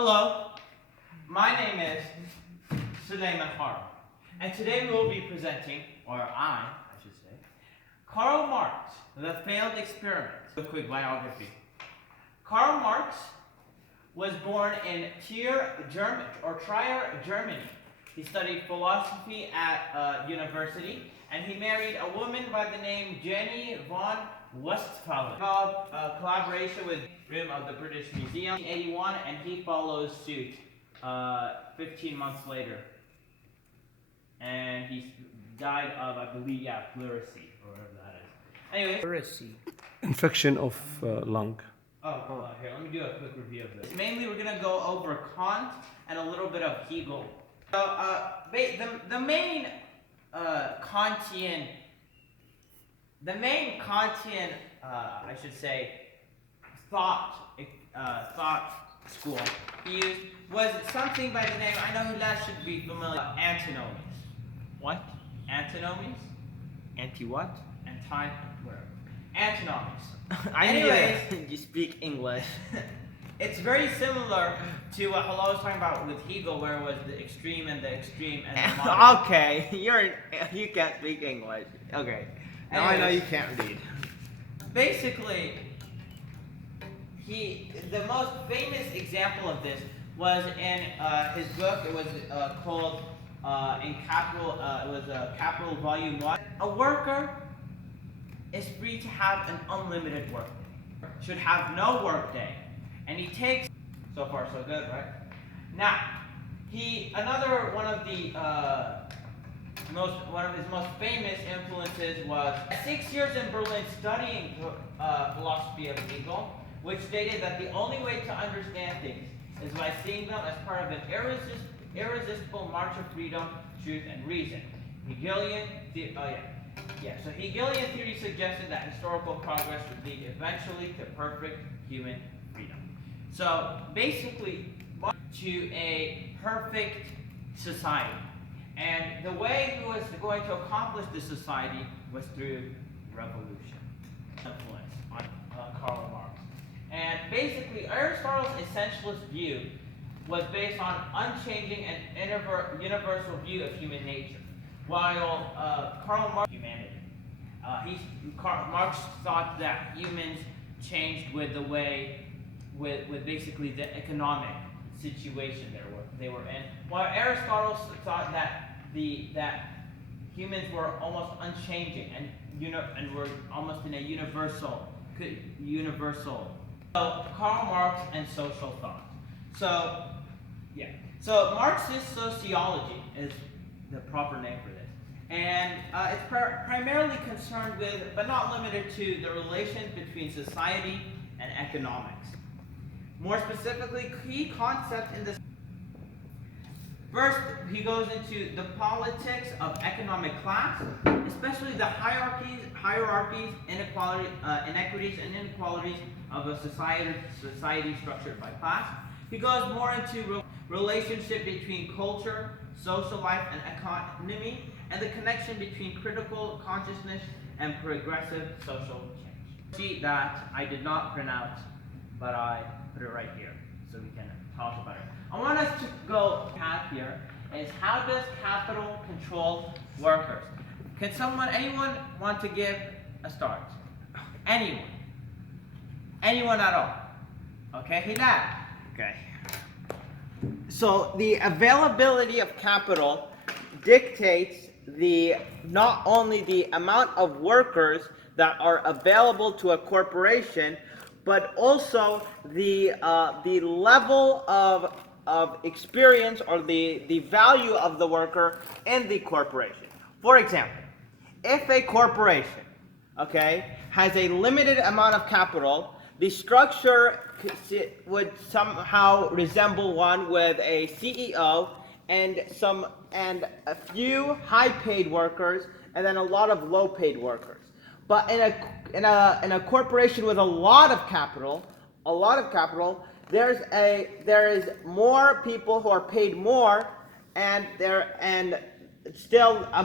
Hello, my name is Suleiman Har, and today we will be presenting, or I should say, Karl Marx, The Failed Experiment. A quick biography. Karl Marx was born in Trier, Germany. He studied philosophy at university, and he married a woman by the name Jenny von Westphalen. Involved collaboration with Room of the British Museum in 1981, and he follows suit 15 months later. And he died of, I believe, pleurisy, or whatever that is. Anyway. Pleurisy. Infection of lung. Here, let me do a quick review of this. Mainly, we're going to go over Kant and a little bit of Hegel. So, the main Kantian, I should say, thought school he used was something by the name, I know that should be familiar, antinomies. What? Antinomies? Anti what? Whatever. Antinomies. Anyways, you speak English. It's very similar to what Hello was talking about with Hegel, where it was the extreme and the moderate. Okay, you can't speak English. Okay, now I know you can't read. Basically, the most famous example of this was in his book. It was called in Capital. It was Capital Volume 1. A worker is free to have an unlimited work day. Should have no work day. And he takes, so far so good, right? Now, another one of his most famous influences was 6 years in Berlin studying philosophy of Hegel, which stated that the only way to understand things is by seeing them as part of an irresistible march of freedom, truth, and reason. Hegelian theory suggested that historical progress would lead eventually to perfect human freedom. So basically, to a perfect society. And the way he was going to accomplish this society was through revolution. Influence on Karl Marx. And basically, Aristotle's essentialist view was based on unchanging and universal view of human nature, while Karl Marx humanity. Marx thought that humans changed with the way, with basically the economic situation they were in, while Aristotle thought that humans were almost unchanging and were almost in a universal. So Karl Marx and social thought. So Marxist sociology is the proper name for this, and it's primarily concerned with, but not limited to, the relations between society and economics. More specifically, key concepts in this. First, he goes into the politics of economic class, especially the hierarchies, inequities, and inequalities of a society structured by class. He goes more into relationship between culture, social life, and economy, and the connection between critical consciousness and progressive social change. Sheet that I did not print out, but I put it right here so we can talk about it. I want us to go path here is, how does capital control workers? Anyone want to give a start? Anyone at all? Okay, Hilal. Okay. So the availability of capital dictates not only the amount of workers that are available to a corporation, but also the level of experience, or the value of the worker in the corporation. For example, if a corporation, has a limited amount of capital, the structure would somehow resemble one with a CEO and a few high-paid workers, and then a lot of low-paid workers. But in a corporation with a lot of capital, there is more people who are paid more, and still a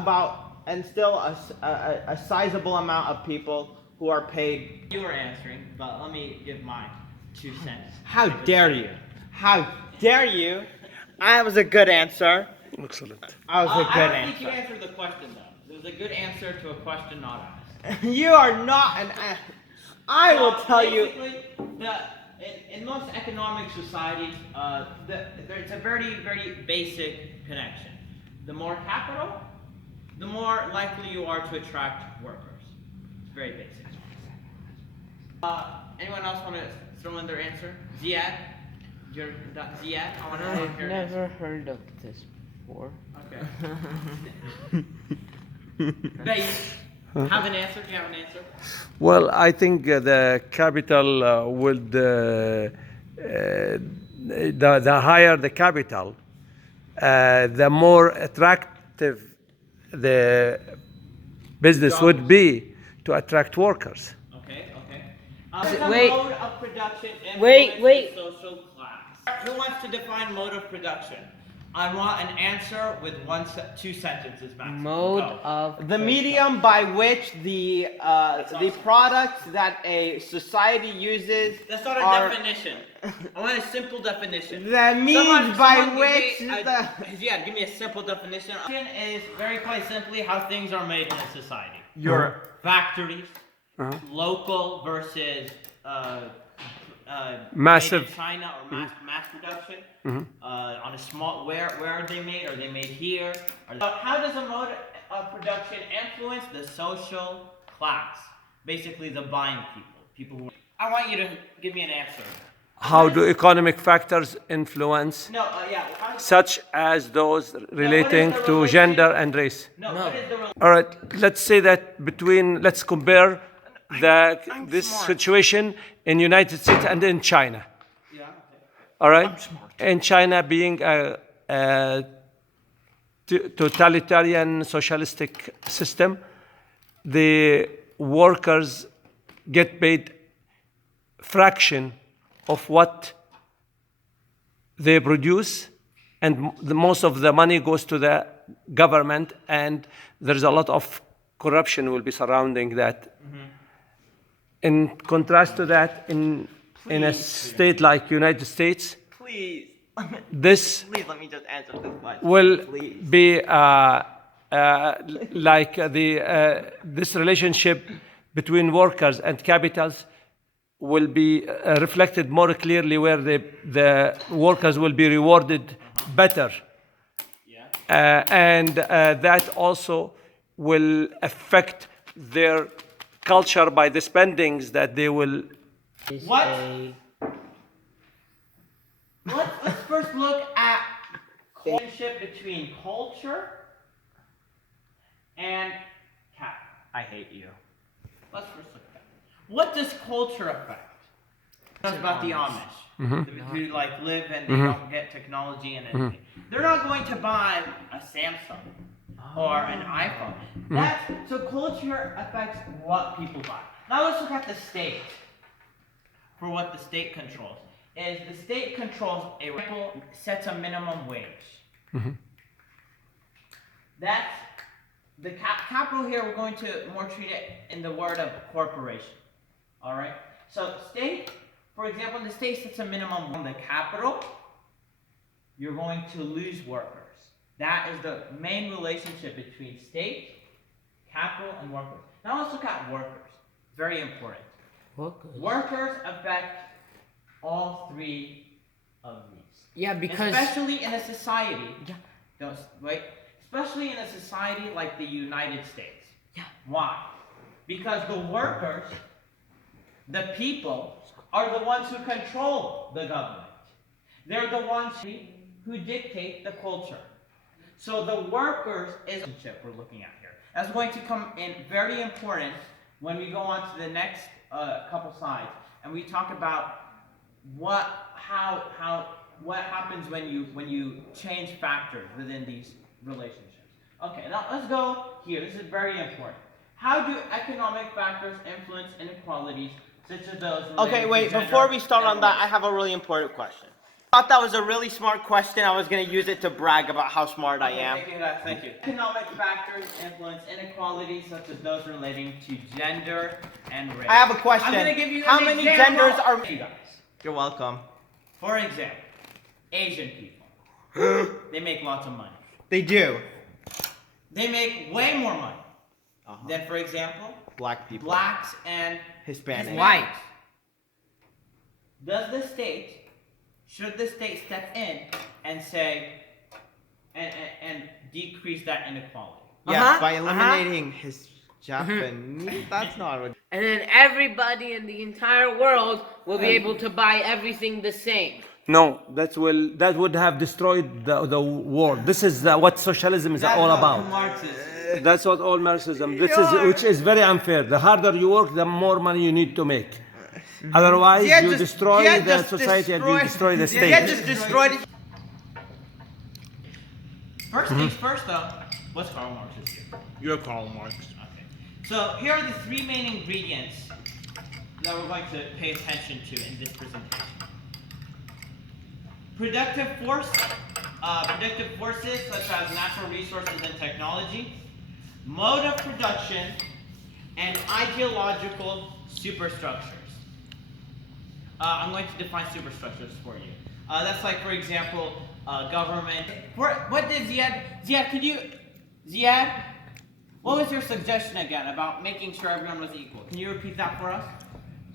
sizable amount of people who are paid. You were answering, but let me give mine 2 cents. How dare you? How dare you? That was a good answer. Excellent. That was a I good don't think you answer. answered the question though. It was a good answer to a question not asked. You are not an. I will So, tell you. basically, in most economic societies, it's a very, very basic connection. The more capital, the more likely you are to attract workers. It's very basic. Anyone else want to throw in their answer? Ziad? Ziad? I want to know I've your never heard of this before. answer. Okay. They have an answer? Do you have an answer? Well, I think the capital would, the higher the capital, the more attractive the business would be to attract workers. Okay, okay. Wait. Mode of production Wait, influence wait. the social class. Who wants to define mode of production? I want an answer with two sentences maximum. Mode Go. of The medium by which the products that a society uses That's not a are definition. I want a simple definition. the means by which the Yeah, give me a simple definition. Is very quite simply how things are made in a society. your Factories, Uh-huh. local versus Massive. made in China or mass production. On a small, where are they made? Are they made here? How does a mode of production influence the social class? Basically, the buying people who. I want you to give me an answer. How do economic factors influence, No, yeah. such as those relating the to relation? gender and race? No. What is the relation? All right, let's say that let's compare I'm this smart. situation in United States and in China. Yeah. Okay. All right, in China being a totalitarian socialistic system, the workers get paid fraction of what they produce, and most of the money goes to the government, and there's a lot of corruption will be surrounding that. In contrast to that, in a state like United States, please this please let me just answer this question. will please. be like this relationship between workers and capitals will be reflected more clearly, where the workers will be rewarded better. And that also will affect their culture by the spendings that they will. is What? a Let's first look at relationship between culture and capital. I hate you. Let's first look at that. What does culture affect? It's about the Amish, who like live and they don't get technology and anything. They're not going to buy a Samsung or an iPhone. So culture affects what people buy. Now let's look at the state. For what the state controls is the state controls sets a minimum wage. That's the capital here. We're going to more treat it in the word of corporation. All right. So state, for example, the state sets a minimum on the capital. You're going to lose workers. That is the main relationship between state, capital, and workers. Now let's look at workers. Very important. Workers affect all three of these. yeah, because Especially in a society. Yeah. Don't wait. Especially in a society like the United States. Yeah. Why? Because the workers, the people, are the ones who control the government. They're the ones who dictate the culture. So the workers is the relationship we're looking at here. That's going to come in very important when we go on to the next couple slides, and we talk about what happens when you change factors within these relationships. Okay, now let's go here. This is very important. How do economic factors influence inequalities such as those related Okay, to wait, gender before we start and on that, race? I have a really important question. I thought that was a really smart question. I was going to use it to brag about how smart I am. Thank you, guys. Thank you. Economic factors influence inequalities such as those relating to gender and race. I have a question. I'm going to give you How an many example. genders are... You guys. You're welcome. For example, Asian people. They make lots of money. They do. They make way more money Uh-huh. than, for example, Black people. blacks and Hispanic. White. Should the state step in and say, and decrease that inequality? Yes, by eliminating his Japanese. That's not what. And then everybody in the entire world will be able to buy everything the same. No, that would have destroyed the world. This is what socialism is all about. That's what all Marxism. Which is very unfair. The harder you work, the more money you need to make. Otherwise, you destroy the society and you destroy the state. Yeah, just destroyed it. First things first, though. What's Karl Marx's here? You're Karl Marx. Okay. So here are the three main ingredients that we're going to pay attention to in this presentation. Productive forces such as natural resources and technology, mode of production, and ideological superstructures. I'm going to define superstructures for you. That's like, for example, government. What did Ziad, what was your suggestion again about making sure everyone was equal? Can you repeat that for us?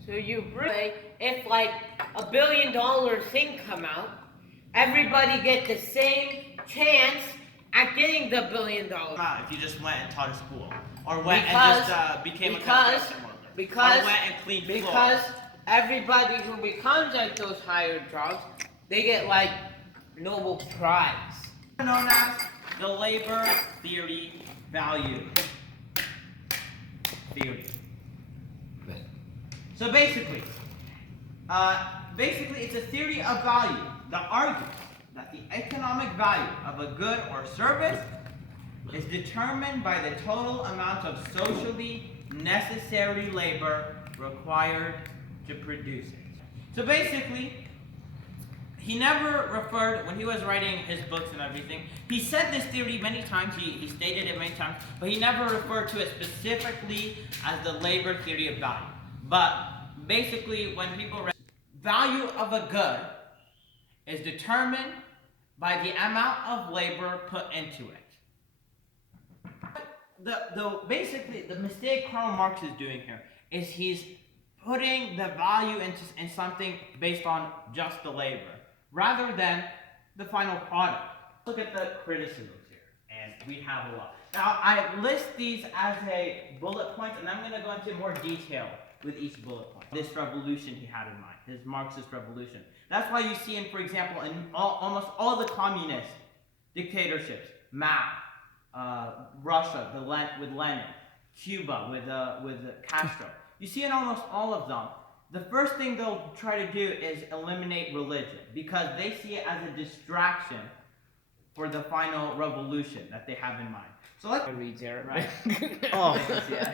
So you bring, if like $1 billion thing come out, everybody get the same chance at getting the $1 billion. If you just went and taught a school, or went Because- and just became a because- construction worker, because- or went and cleaned Because floors. everybody who becomes like those higher jobs, they get like Nobel Prize. Known as the labor theory value theory. So basically, it's a theory of value that argues that the economic value of a good or service is determined by the total amount of socially necessary labor required to produce it. So basically, he never referred, when he was writing his books and everything, he said this theory many times, he stated it many times, but he never referred to it specifically as the labor theory of value. But basically, when people read, value of a good is determined by the amount of labor put into it. Basically, the mistake Karl Marx is doing here is he's putting the value in something based on just the labor, rather than the final product. Look at the criticisms here, and we have a lot. Now, I list these as a bullet point, and I'm going to go into more detail with each bullet point. This revolution he had in mind, his Marxist revolution. That's why you see in, for example, in almost all the communist dictatorships, Mao, Russia with Lenin, Cuba with Castro. You see in almost all of them, the first thing they'll try to do is eliminate religion because they see it as a distraction for the final revolution that they have in mind. So let's Reads there. right. Oh, Yeah.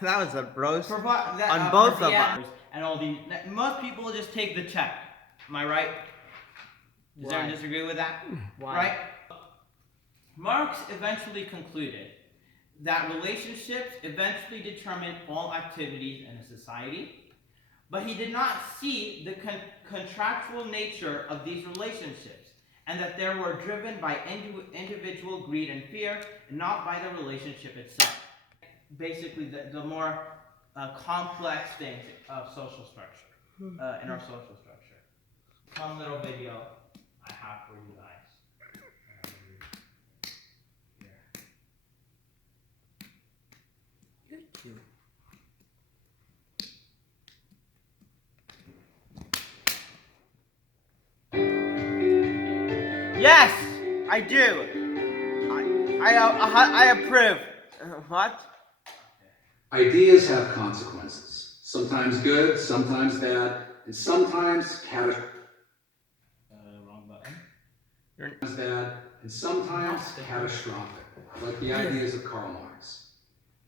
that was a roast That, on both of yeah, us. and all these. Most people will just take the check. Am I right? Does Why? anyone disagree with that? Why? Right? Marx eventually concluded that relationships eventually determine all activities in a society, but he did not see the contractual nature of these relationships, and that they were driven by individual greed and fear, and not by the relationship itself. Basically, the more complex things of social structure, in our social structure. One little video I have for you guys. Yes, I do. I approve. What? Ideas have consequences. Sometimes good, sometimes bad, and sometimes Wrong button. bad, and sometimes catastrophic, like the ideas of Karl Marx.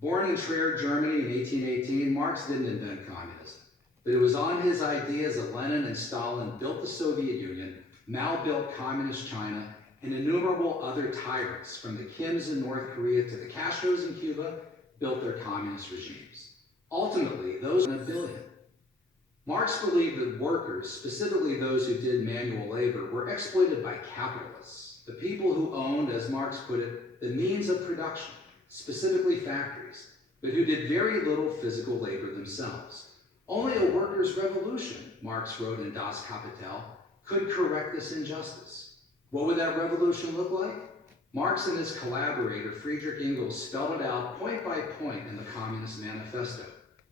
Born in Trier, Germany in 1818, Marx didn't invent communism, but it was on his ideas that Lenin and Stalin built the Soviet Union, Mao built communist China, and innumerable other tyrants, from the Kims in North Korea to the Castros in Cuba, built their communist regimes. Ultimately, those in a billion. Marx believed that workers, specifically those who did manual labor, were exploited by capitalists, the people who owned, as Marx put it, the means of production, specifically factories, but who did very little physical labor themselves. Only a workers' revolution, Marx wrote in Das Kapital, could correct this injustice. What would that revolution look like? Marx and his collaborator Friedrich Engels spelled it out point by point in the Communist Manifesto,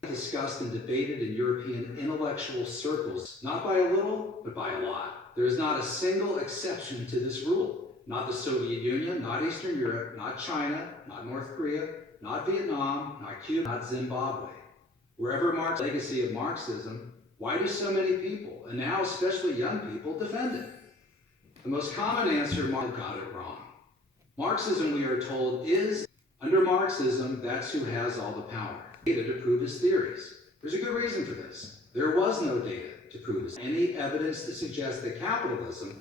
discussed and debated in European intellectual circles, not by a little, but by a lot. There is not a single exception to this rule. Not the Soviet Union, not Eastern Europe, not China, not North Korea, not Vietnam, not Cuba, not Zimbabwe. Wherever Marx's legacy of Marxism, why do so many people, and now especially young people, defend it? The most common answer, Marx got it wrong. Marxism, we are told, is, under Marxism, that's who has all the power. Data to prove his theories. There's a good reason for this. There was no data to prove this. Any evidence to suggest that capitalism